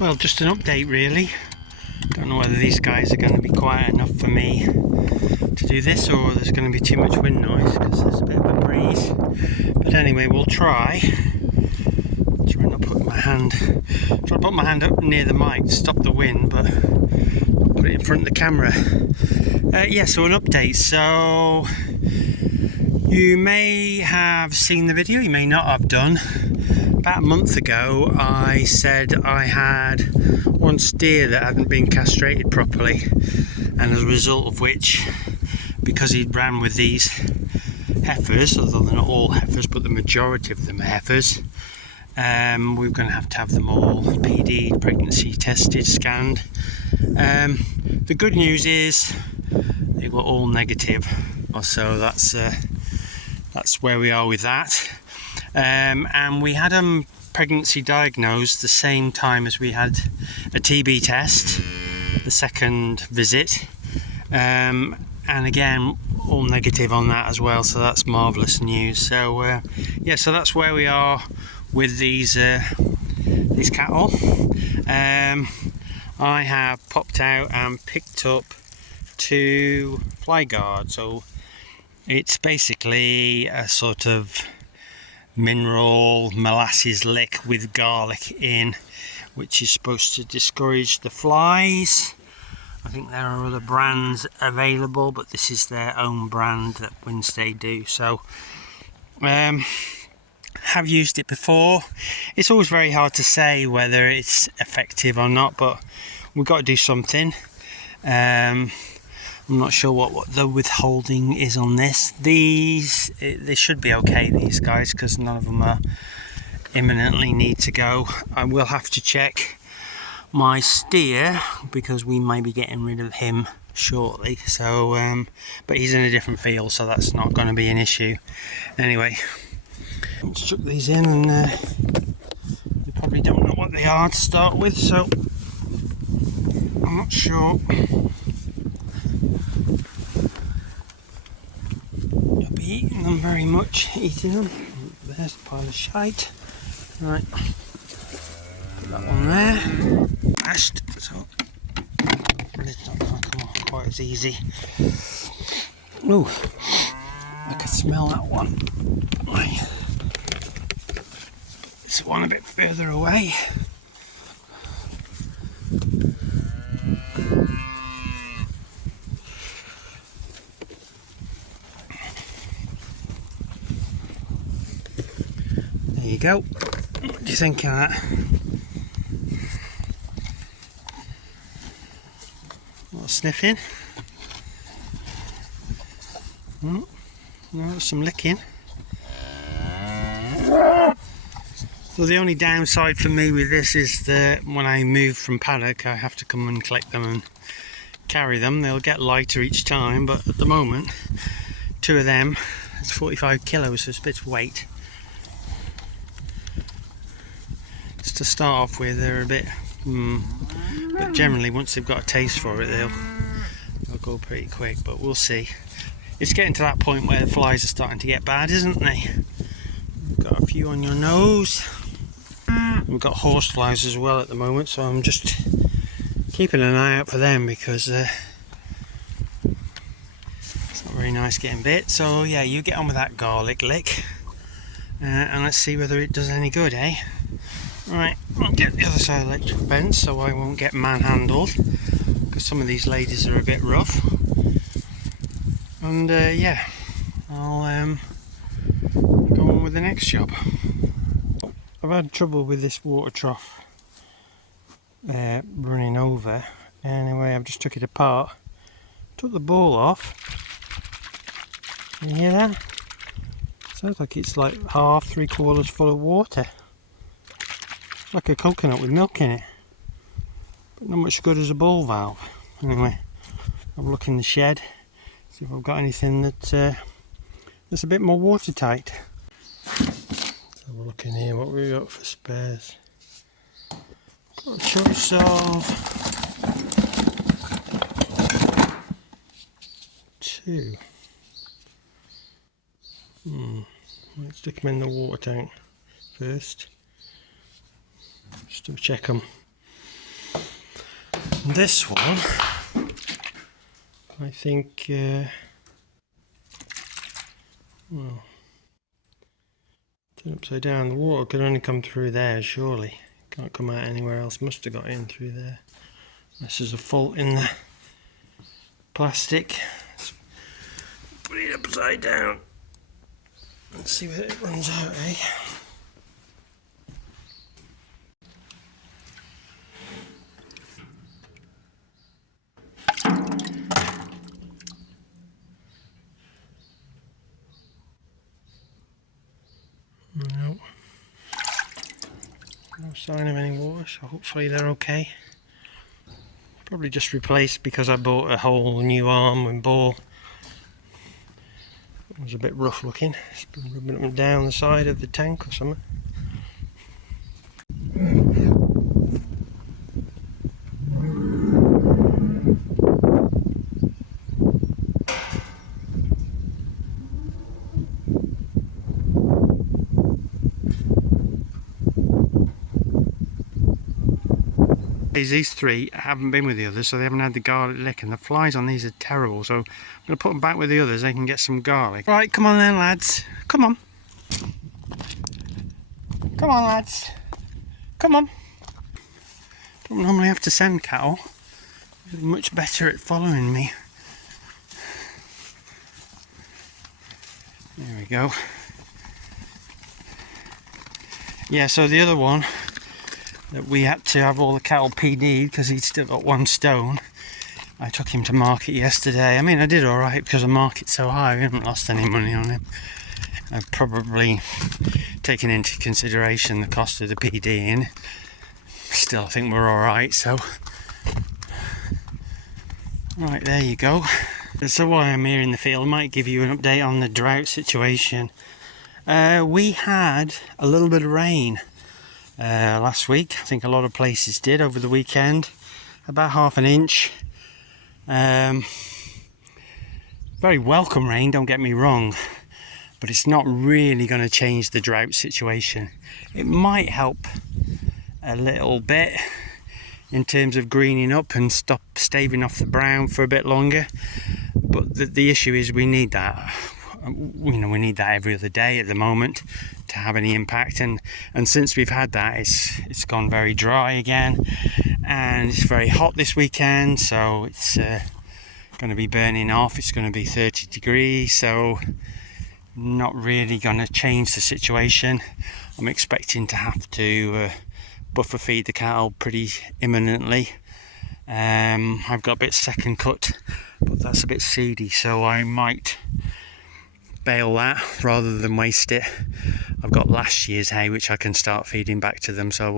Well, just an update really. Don't know whether these guys are going to be quiet enough for me to do this, or there's going to be too much wind noise because there's a bit of a breeze. But anyway, we'll try. Try not put my hand. Try to put my hand up near the mic to stop the wind, but I'll put it in front of the camera. Yeah, so an update. So you may have seen the video, you may not have done. About a month ago, I said I had one steer that hadn't been castrated properly, and as a result of which, because he'd ran with these heifers, although they're not all heifers, but the majority of them are heifers, we were going to have them all PD'd, pregnancy tested, scanned. The good news is they were all negative, so that's where we are with that. And we had them pregnancy diagnosed the same time as we had a TB test, the second visit, and again all negative on that as well, so that's marvellous news. So yeah, so that's where we are with these cattle. I have popped out and picked up 2 fly guards, so it's basically a sort of mineral molasses lick with garlic in, which is supposed to discourage the flies. I think there are other brands available, but this is their own brand that Wednesday do. So have used it before. It's always very hard to say whether it's effective or not, but we've got to do something. I'm not sure what the withholding is on this. They should be okay, these guys, because none of them are imminently need to go. I will have to check my steer because we may be getting rid of him shortly. So, but he's in a different field, so that's not going to be an issue. Anyway, let's chuck these in, and you probably don't know what they are to start with, so I'm not sure. You'll be eating them very much, eating them. There's a pile of shite. Right, put that one there. Mashed, so it's not going to come off quite as easy. Ooh, I can smell that one. Right. This one a bit further away. There you go. What do you think of that? A little sniffing. Oh, no, some licking. So the only downside for me with this is that when I move from paddock, I have to come and collect them and carry them. They'll get lighter each time, but at the moment, 2 of them, it's 45 kilos, so it's a bit of weight. Just to start off with, they're a bit, but generally once they've got a taste for it, they'll go pretty quick, but we'll see. It's getting to that point where the flies are starting to get bad, isn't they? We've got a few on your nose. We've got horse flies as well at the moment, so I'm just keeping an eye out for them because it's not very nice getting bit. So yeah, you get on with that garlic lick, and let's see whether it does any good, eh? Right, I'll get the other side of the electric fence so I won't get manhandled, because some of these ladies are a bit rough. And yeah, I'll go on with the next job. I've had trouble with this water trough running over. Anyway, I've just took it apart, took the ball off. Can you hear that? Sounds like it's like half, 3/4 full of water. Like a coconut with milk in it, but not much good as a ball valve. Anyway, I'll look in the shed, see if I've got anything that's a bit more watertight. So we'll look in here, what we've got for spares. Got a choice of 2. Let's stick them in the water tank first, just to check them. This one, I think, well, turn upside down. The water could only come through there, surely. Can't come out anywhere else. Must have got in through there. This is a fault in the plastic. Let's put it upside down. Let's see whether it runs out, eh? No. No sign of any water, so hopefully they're okay. Probably just replaced because I bought a whole new arm and ball. It was a bit rough looking. It's been rubbing them down the side of the tank or something. These three haven't been with the others, so they haven't had the garlic lick, and the flies on these are terrible, so I'm going to put them back with the others. They can get some garlic. Right, come on then, lads. Come on. Come on, lads. Come on. Don't normally have to send cattle. They're much better at following me. There we go. Yeah, so the other one that we had to have all the cattle PD'd because he'd still got 1 stone. I took him to market yesterday. I mean, I did alright because the market's so high. We haven't lost any money on him. I've probably taken into consideration the cost of the PDing. Still, I think we're alright, so. Right, there you go. So while I'm here in the field, I might give you an update on the drought situation. We had a little bit of rain last week. I think a lot of places did over the weekend. About ½ an inch. Very welcome rain, don't get me wrong, but it's not really going to change the drought situation. It might help a little bit in terms of greening up and stop staving off the brown for a bit longer, but the issue is we need that. We need that every other day at the moment to have any impact, and since we've had that, it's gone very dry again, and it's very hot this weekend, so it's going to be burning off. It's going to be 30 degrees, so not really going to change the situation. I'm expecting to have to buffer feed the cattle pretty imminently. I've got a bit second cut, but that's a bit seedy, so I might bale that rather than waste it. I've got last year's hay which I can start feeding back to them, so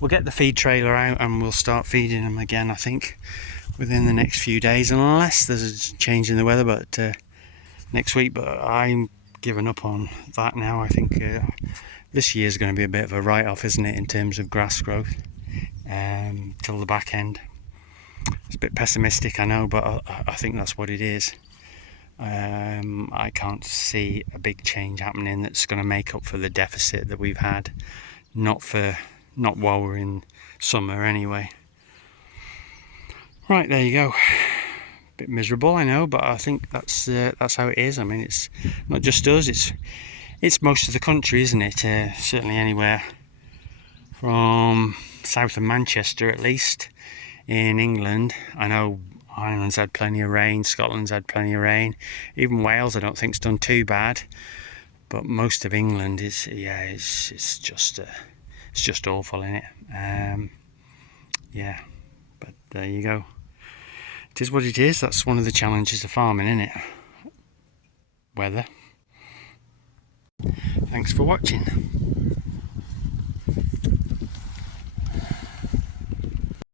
we'll get the feed trailer out and we'll start feeding them again, I think, within the next few days, unless there's a change in the weather, but next week. But I'm giving up on that now. I think this year's going to be a bit of a write-off, isn't it, in terms of grass growth till the back end. It's a bit pessimistic, I know, but I think that's what it is. I can't see a big change happening that's going to make up for the deficit that we've had. Not while we're in summer anyway. Right, there you go. A bit miserable, I know, but I think that's how it is. I mean, it's not just us, it's most of the country, isn't it? Certainly anywhere from south of Manchester, at least, in England. I know Ireland's had plenty of rain, Scotland's had plenty of rain, even Wales I don't think's done too bad, but most of England is, yeah, it's just awful, isn't it? Yeah, but there you go. It is what it is. That's one of the challenges of farming, isn't it? Weather. Thanks for watching.